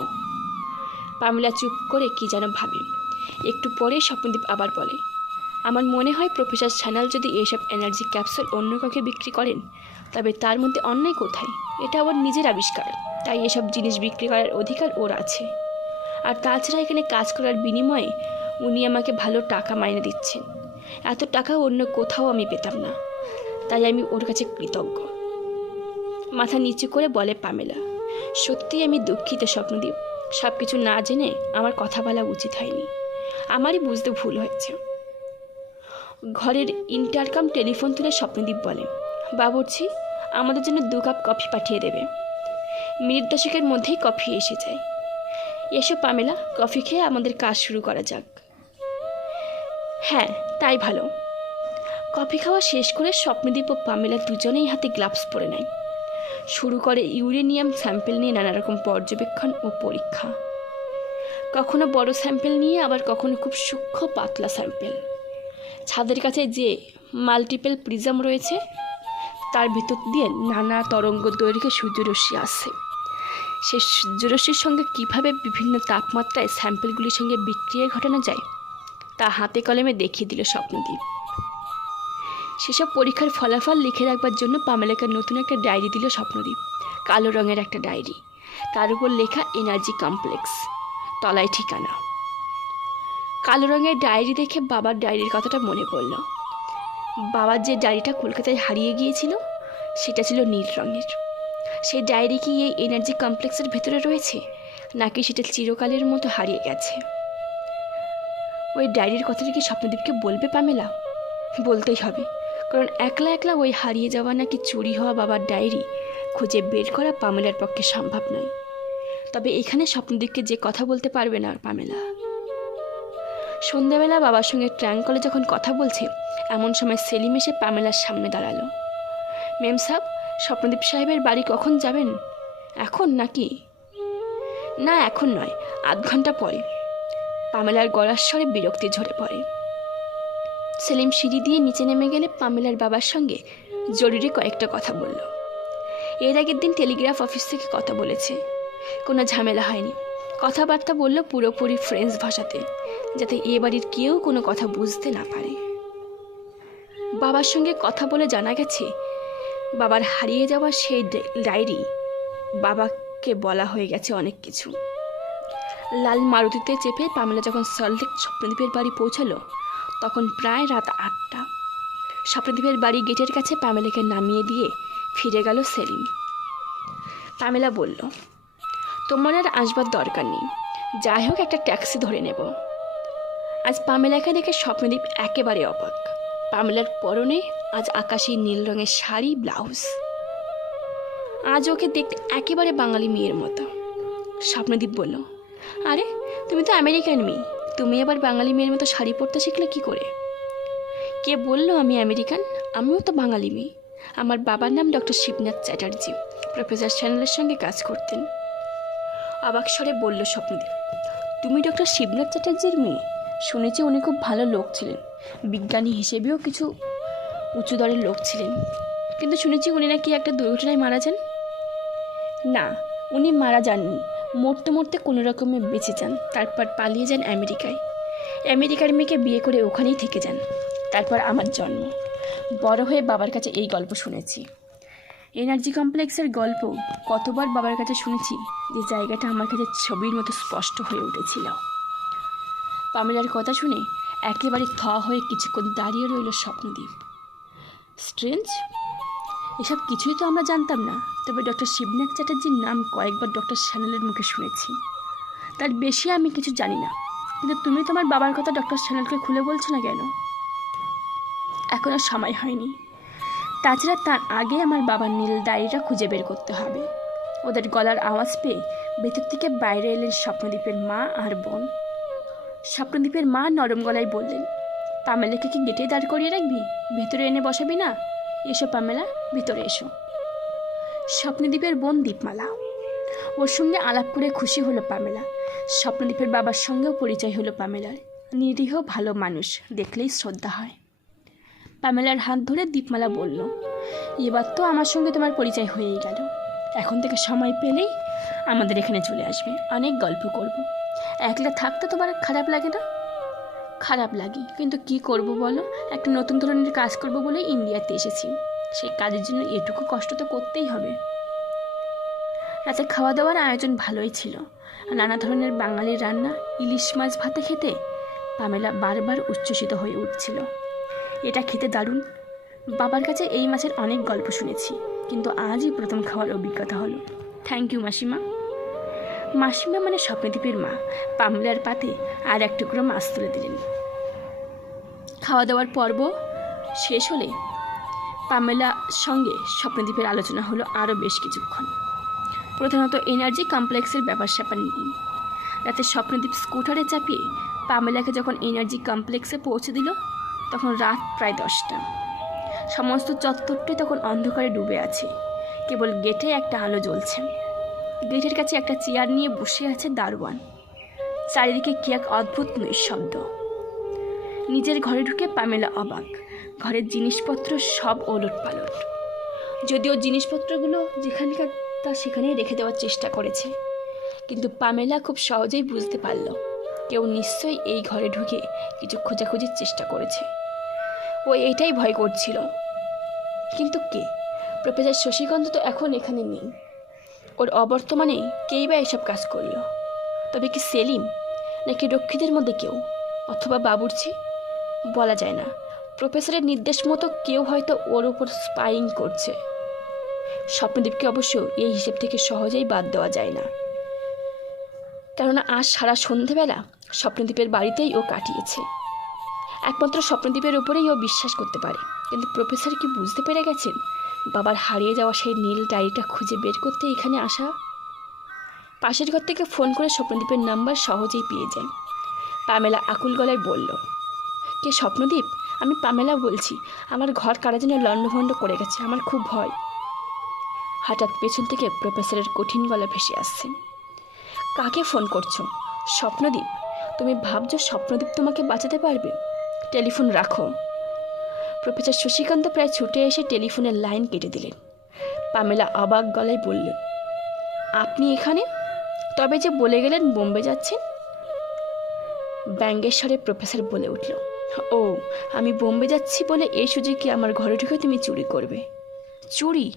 পামেলা চুপ করে কি যেন ভাবে। একটু পরে স্বপ্নদীপ আবার বলে, আমার মনে হয় প্রফেসর সান্যাল যদি এসব এনার্জি ক্যাপসুল অন্য কাউকে বিক্রি করেন তবে তার মধ্যে অন্যায় কোথায়? এটা ওর নিজের আবিষ্কার, তাই এসব জিনিস বিক্রি করার অধিকার ওর আছে। আর তাছাড়া এখানে কাজ করার বিনিময়ে উনি আমাকে ভালো টাকা মাইনে দিচ্ছেন। এত টাকা অন্য কোথাও আমি পেতাম না, তাই আমি ওর কাছে কৃতজ্ঞ। মাথা নিচু করে বলে পামেলা, সত্যিই আমি দুঃখিত স্বপ্নদীপ। সব কিছু না জেনে আমার কথা বলা উচিত হয়নি, আমারই বুঝতে ভুল হয়েছে। ঘরের ইন্টারকম টেলিফোন তুলে স্বপ্নদীপ বলে, বাবুর্চি আমাদের জন্য 2 কাপ কফি পাঠিয়ে দেবে। মিনিট 10-এর মধ্যেই কফি এসে যায়। এসো পামেলা, কফি খেয়ে আমাদের কাজ শুরু করা যাক। হ্যাঁ তাই ভালো। কফি খাওয়া শেষ করে স্বপ্নদীপ ও পামেলা দুজনেই হাতে গ্লাভস পরে নেয়। শুরু করে ইউরেনিয়াম স্যাম্পেল নিয়ে নানা রকম পর্যবেক্ষণ ও পরীক্ষা। কখনো বড় স্যাম্পেল নিয়ে, আবার কখনো খুব সূক্ষ্ম পাতলা স্যাম্পেল। ছাদের কাছে যে মাল্টিপল প্রিজম রয়েছে তার ভিতর দিয়ে নানা তরঙ্গ দৈর্ঘ্যে সূর্যরশ্মি আসছে। সেই সূর্যরশ্মির সঙ্গে কীভাবে বিভিন্ন তাপমাত্রায় স্যাম্পেলগুলির সঙ্গে বিক্রিয়া ঘটানো যায় তা হাতে কলমে দেখিয়ে দিল স্বপ্নদীপ। সেসব পরীক্ষার ফলাফল লিখে রাখবার জন্য পামেলাকে নতুন একটা ডায়েরি দিল স্বপ্নদীপ। কালো রঙের একটা ডায়েরি, তার উপর লেখা এনার্জি কমপ্লেক্স, তলায় ঠিকানা। কালো রঙের ডায়েরি দেখে বাবার ডায়েরির কথাটা মনে পড়ল। বাবার যে ডায়েরিটা কলকাতায় হারিয়ে গিয়েছিল সেটা ছিল নীল রঙের। সেই ডায়েরি কি এই এনার্জি কমপ্লেক্সের ভেতরে রয়েছে, নাকি সেটা চিরকালের মতো হারিয়ে গেছে? ওই ডায়েরির কথাটা কি স্বপ্নদীপকে বলবে পামেলা? বলতেই হবে, কারণ একলা একলা ওই হারিয়ে যাওয়া নাকি চুরি হওয়া বাবার ডায়েরি খুঁজে বের করা পামেলার পক্ষে সম্ভব নয়। তবে এখানে স্বপ্নদীপকে যে কথা বলতে পারবে না পামেলা। সন্ধ্যাবেলা বাবার সঙ্গে ট্র্যাঙ্ক কলে যখন কথা বলছে, এমন সময় সেলিম এসে পামেলার সামনে দাঁড়ালো। মেম সাহেব, স্বপ্নদীপ সাহেবের বাড়ি কখন যাবেন? এখন নাকি? না, এখন নয়, আধ ঘন্টা পরে। পামেলার গলার স্বরে বিরক্তি ঝরে পড়ে। সেলিম সিঁড়ি দিয়ে নিচে নেমে গেলে পামেলার বাবার সঙ্গে জরুরি কয়েকটা কথা বলল। এর আগের দিন টেলিগ্রাফ অফিস থেকে কথা বলেছে, কোনো ঝামেলা হয়নি। কথাবার্তা বলল পুরোপুরি ফ্রেঞ্চ ভাষাতে, যাতে এ বাড়ির কেউ কোনো কথা বুঝতে না পারে। বাবার সঙ্গে কথা বলে জানা গেছে বাবার হারিয়ে যাওয়া সেই ডায়েরি বাবাকে বলা হয়ে গেছে অনেক কিছু। লাল মারুতিতে চেপে পামেলা যখন সল্টলেক স্বপ্নদীপের বাড়ি পৌঁছালো তখন প্রায় রাত 8টা। স্বপ্নদীপের বাড়ি গেটের কাছে পামেলাকে নামিয়ে দিয়ে ফিরে গেল সেলিম। পামেলা বলল, তোমার আর আসবার দরকার নেই, যাই হোক একটা ট্যাক্সি ধরে নেব। আজ পামেলাকে দেখে স্বপ্নদীপ একেবারে অবাক। পামেলার পরনে আজ আকাশি নীল রঙের শাড়ি, ব্লাউজ। আজ ওকে দেখতে একেবারে বাঙালি মেয়ের মতো। স্বপ্নদীপ বলল, আরে তুমি তো আমেরিকান মেয়ে, তুমি আবার বাঙালি মেয়ের মতো শাড়ি পরতে শিখলে কি করে? কে বললো আমি আমেরিকান? আমিও তো বাঙালি মেয়ে। আমার বাবার নাম ডক্টর শিবনাথ চ্যাটার্জি, প্রফেসর চ্যানেলের সঙ্গে কাজ করতেন। অবাক স্বরে বলল স্বপ্নদীপ, তুমি ডক্টর শিবনাথ চ্যাটার্জির মেয়ে? শুনেছি উনি খুব ভালো লোক ছিলেন, বিজ্ঞানী হিসেবেও কিছু উঁচু দরের লোক ছিলেন, কিন্তু শুনেছি উনি নাকি একটা দুর্ঘটনায় মারা যান। না, উনি মারা যাননি, মরতে মরতে কোনো রকমে বেঁচে যান, তারপর পালিয়ে যান আমেরিকায়। আমেরিকার মেয়েকে বিয়ে করে ওখানেই থেকে যান। তারপর আমার জন্ম। বড় হয়ে বাবার কাছে এই গল্প শুনেছি। এনার্জি কমপ্লেক্সের গল্প কতবার বাবার কাছে শুনেছি যে জায়গাটা আমার কাছে ছবির মতো স্পষ্ট হয়ে উঠেছিল। পামেলার কথা শুনে একেবারে থ হয়ে কিছুক্ষণ দাঁড়িয়ে রইল স্বপ্নদীপ। স্ট্রেঞ্জ, এসব কিছুই তো আমরা জানতাম না। তবে ডক্টর শিবনাথ চ্যাটার্জির নাম কয়েকবার ডক্টর স্যানেলের মুখে শুনেছি, তার বেশি আমি কিছু জানি না। কিন্তু তুমি তোমার বাবার কথা ডক্টর স্যানেলকে খুলে বলছো না কেন? এখনও সময় হয়নি। তাছাড়া তার আগে আমার বাবার নীল ডায়েরিটা খুঁজে বের করতে হবে। ওদের গলার আওয়াজ পেয়ে ভেতর থেকে বাইরে এলেন স্বপ্নদীপের মা আর বোন। স্বপ্নদীপের মা নরম গলায় বললেন, পামেলাকে কি গেটে দাঁড় করিয়ে রাখবি? ভেতরে এনে বসাবি না? এসো পামেলা, ভিতরে এসো। স্বপ্নদীপের বোন দীপমালা, ওর সঙ্গে আলাপ করে খুশি হলো পামেলা। স্বপ্নদীপের বাবার সঙ্গেও পরিচয় হলো পামেলার। নিরীহ ভালো মানুষ, দেখলেই শ্রদ্ধা হয়। পামেলার হাত ধরে দীপমালা বলল, এবার তো আমার সঙ্গে তোমার পরিচয় হয়েই গেল। এখন থেকে সময় পেলেই আমাদের এখানে চলে আসবে, অনেক গল্প করব। একলা থাকতে তোমার খারাপ লাগে না? খারাপ লাগে, কিন্তু কি করব বলো? একটা নতুন ধরনের কাজ করব বলে ইন্ডিয়াতে এসেছি। সেই কাজের জন্য এটুকু কষ্ট তো করতেই হবে। রাতে খাওয়া দাওয়ার আয়োজন ভালোই ছিল। নানা ধরনের বাঙালির রান্না, ইলিশ মাছ ভাতে খেতে পামেলা বারবার উচ্ছ্বসিত হয়ে উঠছিল। এটা খেতে দারুণ। বাবার কাছে এই মাছের অনেক গল্প শুনেছি, কিন্তু আজই প্রথম খাওয়ার অভিজ্ঞতা হলো। থ্যাংক ইউ মাসিমা। মাসিমা মানে স্বপ্নদীপের মা পামেলার পাতে আর এক টুকরো মাছ তুলে দিলেন। খাওয়া দাওয়ার পর্ব শেষ হলে পামেলার সঙ্গে স্বপ্নদীপের আলোচনা হলো আরও বেশ কিছুক্ষণ। প্রধানত এনার্জি কমপ্লেক্সের ব্যাপার স্যাপার নিয়ে। রাতে স্বপ্নদীপ স্কুটারে চাপিয়ে পামেলাকে যখন এনার্জি কমপ্লেক্সে পৌঁছে দিল তখন রাত প্রায় 10টা। সমস্ত চত্বরটি তখন অন্ধকারে ডুবে আছে, কেবল গেটে একটা আলো জ্বলছে। গেটের কাছে একটা চেয়ার নিয়ে বসে আছে দারোয়ান। চারিদিকে কি এক অদ্ভুত নিঃশব্দ। নিজের ঘরে ঢুকে পামেলা অবাক। ঘরের জিনিসপত্র সব ওলটপালট। যদিও জিনিসপত্রগুলো যেখানকার তা সেখানেই রেখে দেওয়ার চেষ্টা করেছে, কিন্তু পামেলা খুব সহজেই বুঝতে পারল কেউ নিশ্চয়ই এই ঘরে ঢুকে কিছু খোঁজাখুঁজির চেষ্টা করেছে। ও এটাই ভয় করছিল। কিন্তু কে? প্রফেসর শশীকান্ত তো এখন এখানে নেই। ওর অবর্তমানে কেই বা এসব কাজ করলো? তবে কি সেলিম, নাকি রক্ষীদের মধ্যে কেউ, অথবা বাবুর্চি? বলা যায় না। প্রফেসরের নির্দেশ মতো কেউ হয়তো ওর উপর স্পাইং করছে। স্বপ্নদীপকে অবশ্য এই হিসেব থেকে সহজেই বাদ দেওয়া যায় না, কেননা আজ সারা সন্ধেবেলা স্বপ্নদীপের বাড়িতেই ও কাটিয়েছে। একমাত্র স্বপ্নদীপের উপরেই ও বিশ্বাস করতে পারে। কিন্তু প্রফেসর কি বুঝতে পেরে গেছেন বাবার হারিয়ে যাওয়া সেই নীল ডায়েরিটা খুঁজে বের করতে এখানে আসা? পাশের ঘর থেকে ফোন করে স্বপ্নদীপের নাম্বার সহজেই পেয়ে যায়। পামেলা আকুল গলায় বলল, কে? স্বপ্নদীপ, আমি পামেলা বলছি। আমার ঘর কারা যেন লণ্ডভণ্ড করে গেছে, আমার খুব ভয়। হঠাৎ পেছন থেকে প্রফেসরের কঠিন গলা ভেসে আসছে, কাকে ফোন করছো? স্বপ্নদীপ? তুমি ভাবছো স্বপ্নদীপ তোমাকে বাঁচাতে পারবে? টেলিফোন রাখো। প্রফেসর শশীকান্ত প্রায় ছুটে এসে টেলিফোনের লাইন কেটে দিলেন। পামেলা অবাক গলায় বললেন, আপনি এখানে? তবে যে বলে গেলেন বোম্বে যাচ্ছেন? ব্যঙ্গের স্বরে প্রফেসর বলে উঠল, ও, আমি বোম্বে যাচ্ছি বলে এই সুযোগে আমার ঘরে ঢুকে তুমি চুরি করবে? চুরি?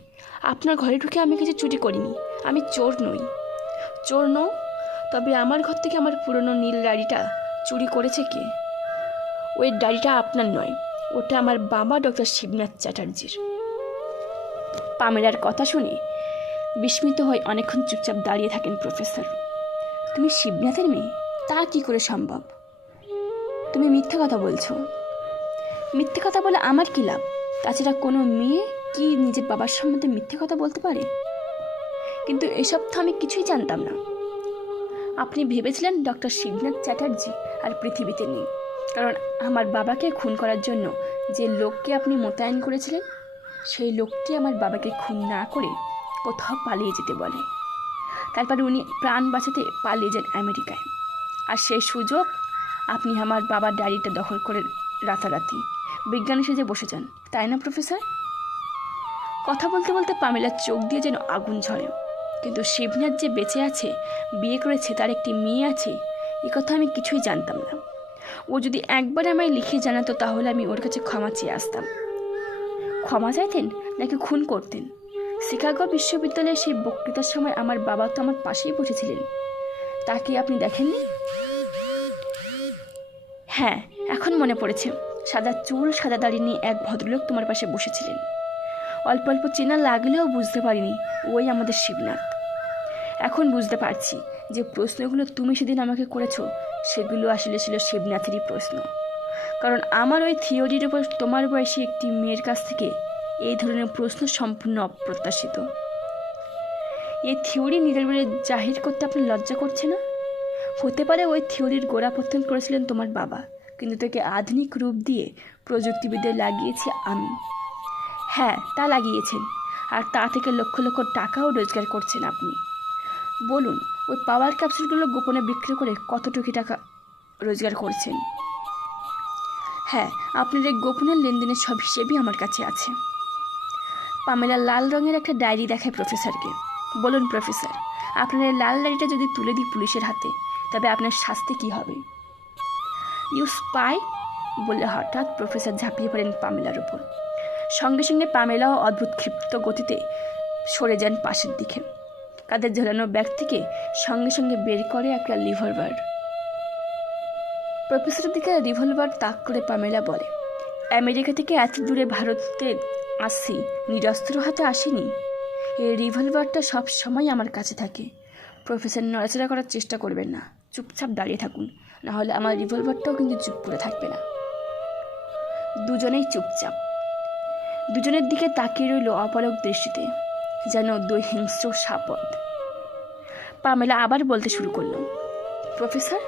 আপনার ঘরে ঢুকে আমি কিছু চুরি করিনি। আমি চোর নই। চোর নও? তবে আমার ঘর থেকে আমার পুরনো নীল ডায়েরিটা চুরি করেছে কে? ওই ডায়েরিটা আপনার নয়, ওটা আমার বাবা ডক্টর শিবনাথ চ্যাটার্জির। পামেলার কথা শুনে বিস্মিত হয়ে অনেকক্ষণ চুপচাপ দাঁড়িয়ে থাকেন প্রফেসর। তুমি শিবনাথের মেয়ে? তা কি করে সম্ভব? তুমি মিথ্যে কথা বলছো। মিথ্যে কথা বলে আমার কী লাভ? তাছাড়া কোনো মেয়ে কি নিজের বাবার সম্বন্ধে মিথ্যে কথা বলতে পারে? কিন্তু এসব তো আমি কিছুই জানতাম না। আপনি ভেবেছিলেন ডক্টর শিবনাথ চ্যাটার্জি আর পৃথিবীতে নেই, কারণ আমার বাবাকে খুন করার জন্য যে লোককে আপনি মোতায়েন করেছিলেন, সেই লোকটি আমার বাবাকে খুন না করে কোথাও পালিয়ে যেতে বলে। তারপর উনি প্রাণ বাঁচাতে পালিয়ে যান আমেরিকায়। আর সেই সুযোগ আপনি আমার বাবার ডায়েরিটা দখল করে রাতারাতি বিজ্ঞানী সেজে বসে যান, তাই না প্রফেসর? কথা বলতে বলতে পামেলার চোখ দিয়ে যেন আগুন ঝরে। কিন্তু শিবনাথ যে বেঁচে আছে, বিয়ে করেছে, তার একটি মেয়ে আছে, এ কথা আমি কিছুই জানতাম না। ও যদি একবার আমায় লিখে জানাতো তাহলে আমি ওর কাছে ক্ষমা চেয়ে আসতাম। ক্ষমা চাইতেন নাকি খুন করতেন? শিকাগো বিশ্ববিদ্যালয়ে সেই বক্তৃতার সময় আমার বাবা তো আমার পাশেই বসেছিলেন, তা কি আপনি দেখেননি? হ্যাঁ, এখন মনে পড়েছে। সাদা চুল, সাদা দাড়ি নিয়ে এক ভদ্রলোক তোমার পাশে বসেছিলেন। অল্প অল্প চেনা লাগলেও বুঝতে পারিনি ওই আমাদের শিবনাথ। এখন বুঝতে পারছি যে প্রশ্নগুলো তুমি সেদিন আমাকে করেছো সেগুলো আসলে ছিল শিবনাথেরই প্রশ্ন। কারণ আমার ওই থিওরির উপর তোমার বয়সী একটি মেয়ের কাছ থেকে এই ধরনের প্রশ্ন সম্পূর্ণ অপ্রত্যাশিত। এই থিওরি নীরবে জাহির করতে আপনার লজ্জা করছে না? হতে পারে ওই থিওরির গোড়াপত্তন করেছিলেন তোমার বাবা, কিন্তু তাকে আধুনিক রূপ দিয়ে প্রযুক্তিবিদ্যায় লাগিয়েছি আমি। হ্যাঁ, তা লাগিয়েছেন, আর তা থেকে লক্ষ লক্ষ টাকাও রোজগার করছেন আপনি। বলুন, ওই পাওয়ার ক্যাপসুলগুলো গোপনে বিক্রি করে কতটুকু টাকা রোজগার করছেন? হ্যাঁ, আপনার এই গোপনের লেনদেনের সব হিসেবই আমার কাছে আছে। পামেলা লাল রঙের একটা ডায়েরি দেখায় প্রফেসরকে। বলুন প্রফেসর, আপনার এই লাল ডায়েরিটা যদি তুলে দিই পুলিশের হাতে, তবে আপনার শাস্তি কী হবে? ইউ স্পাই, বলে হঠাৎ প্রফেসর ঝাঁপিয়ে পড়েন পামেলার উপর। সঙ্গে সঙ্গে পামেলাও অদ্ভুত ক্ষিপ্ত গতিতে সরে যান পাশের দিকে। কাদের ঝোলানো ব্যাগ থেকে সঙ্গে সঙ্গে বের করে একটা রিভলভার। প্রফেসরের দিকে রিভলভার তাক করে পামেলা বলে, আমেরিকা থেকে এত দূরে ভারতকে আসছি, নিরস্ত্র হাতে আসেনি। এই রিভলভারটা সব সময় আমার কাছে থাকে। প্রফেসর নড়াচড়া করার চেষ্টা করবেন না, চুপচাপ দাঁড়িয়ে থাকুন, নাহলে আমার রিভলভারটাও কিন্তু চুপ করে থাকবে না। দুজনেই চুপচাপ। দুজনের দিকে তাকিয়ে রইল অপলক দৃষ্টিতে, যেন দুই হিংস্র সাপদ। পামেলা আবার বলতে শুরু করল, প্রফেসর,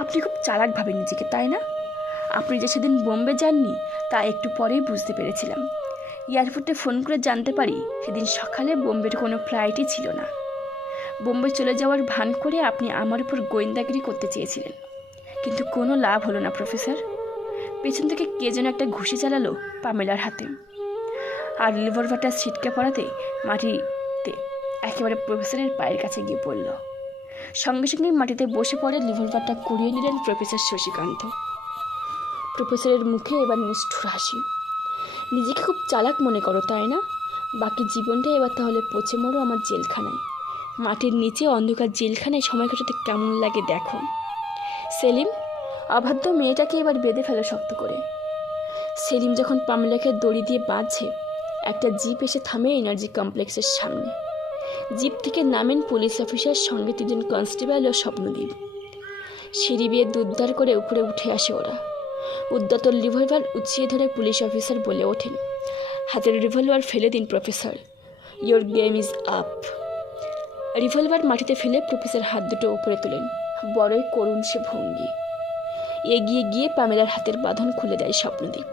আপনি খুব চালাক ভাবেন নিজেকে, তাই না? আপনি যে সেদিন বোম্বে যাননি তা একটু পরেই বুঝতে পেরেছিলাম। এয়ারপোর্টে ফোন করে জানতে পারি সেদিন সকালে বোম্বের কোনো ফ্লাইটই ছিল না। বোম্বে চলে যাওয়ার ভান করে আপনি আমার উপর গোয়েন্দাগিরি করতে চেয়েছিলেন, কিন্তু কোনো লাভ হলো না প্রফেসর। পেছন থেকে কে যেন একটা ঘুষি চালালো পামেলার হাতে, আর রিভলভারটা ছিটকে পড়াতে মাটিতে একেবারে প্রফেসরের পায়ের কাছে গিয়ে পড়ল। সঙ্গে সঙ্গেই মাটিতে বসে পড়ে রিভলভারটা কুড়িয়ে নিলেন প্রফেসর শশীকান্ত। প্রফেসরের মুখে এবার নিষ্ঠুর হাসি। নিজেকে খুব চালাক মনে করো, তাই না? বাকি জীবনটা এবার তাহলে পচে মরো আমার জেলখানায়। মাটির নিচে অন্ধকার জেলখানায় সময় কাটাতে কেমন লাগে দেখো। সেলিম, অবাধ্য মেয়েটাকে এবার বেঁধে ফেলো শক্ত করে। সেলিম যখন পামেলাকে দড়ি দিয়ে বাঁধছে, একটা জিপ এসে থামে এনার্জি কমপ্লেক্সের সামনে। জিপ থেকে নামেন পুলিশ অফিসার, সঙ্গে 3 জন কনস্টেবল ও স্বপ্নদীপ। সিঁড়ি বেয়ে দুধদার করে উপরে উঠে আসে ওরা। উদ্যত রিভলভার উঁচিয়ে ধরে পুলিশ অফিসার বলে ওঠেন, হাতের রিভলভার ফেলে দিন professor, your game is up. Revolver মাটিতে ফেলে প্রফেসর হাত দুটো উপরে তোলেন, বড়ই করুণ সে ভঙ্গি। এগিয়ে গিয়ে পামেলার হাতের বাঁধন খুলে দেয় স্বপ্নদীপ।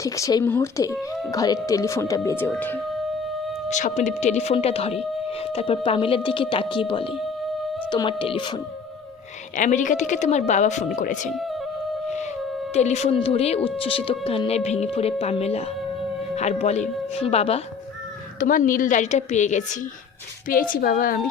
ঠিক সেই মুহূর্তে ঘরের টেলিফোনটা বেজে ওঠে। স্বপ্নদীপ টেলিফোনটা ধরে, তারপর পামেলার দিকে তাকিয়ে বলে, তোমার টেলিফোন। আমেরিকা থেকে তোমার বাবা ফোন করেছেন। টেলিফোন ধরে উচ্ছ্বসিত কান্নায় ভেঙে পড়ে পামেলা আর বলে, বাবা, তোমার নীল ডায়েরিটা পেয়েছি বাবা, আমি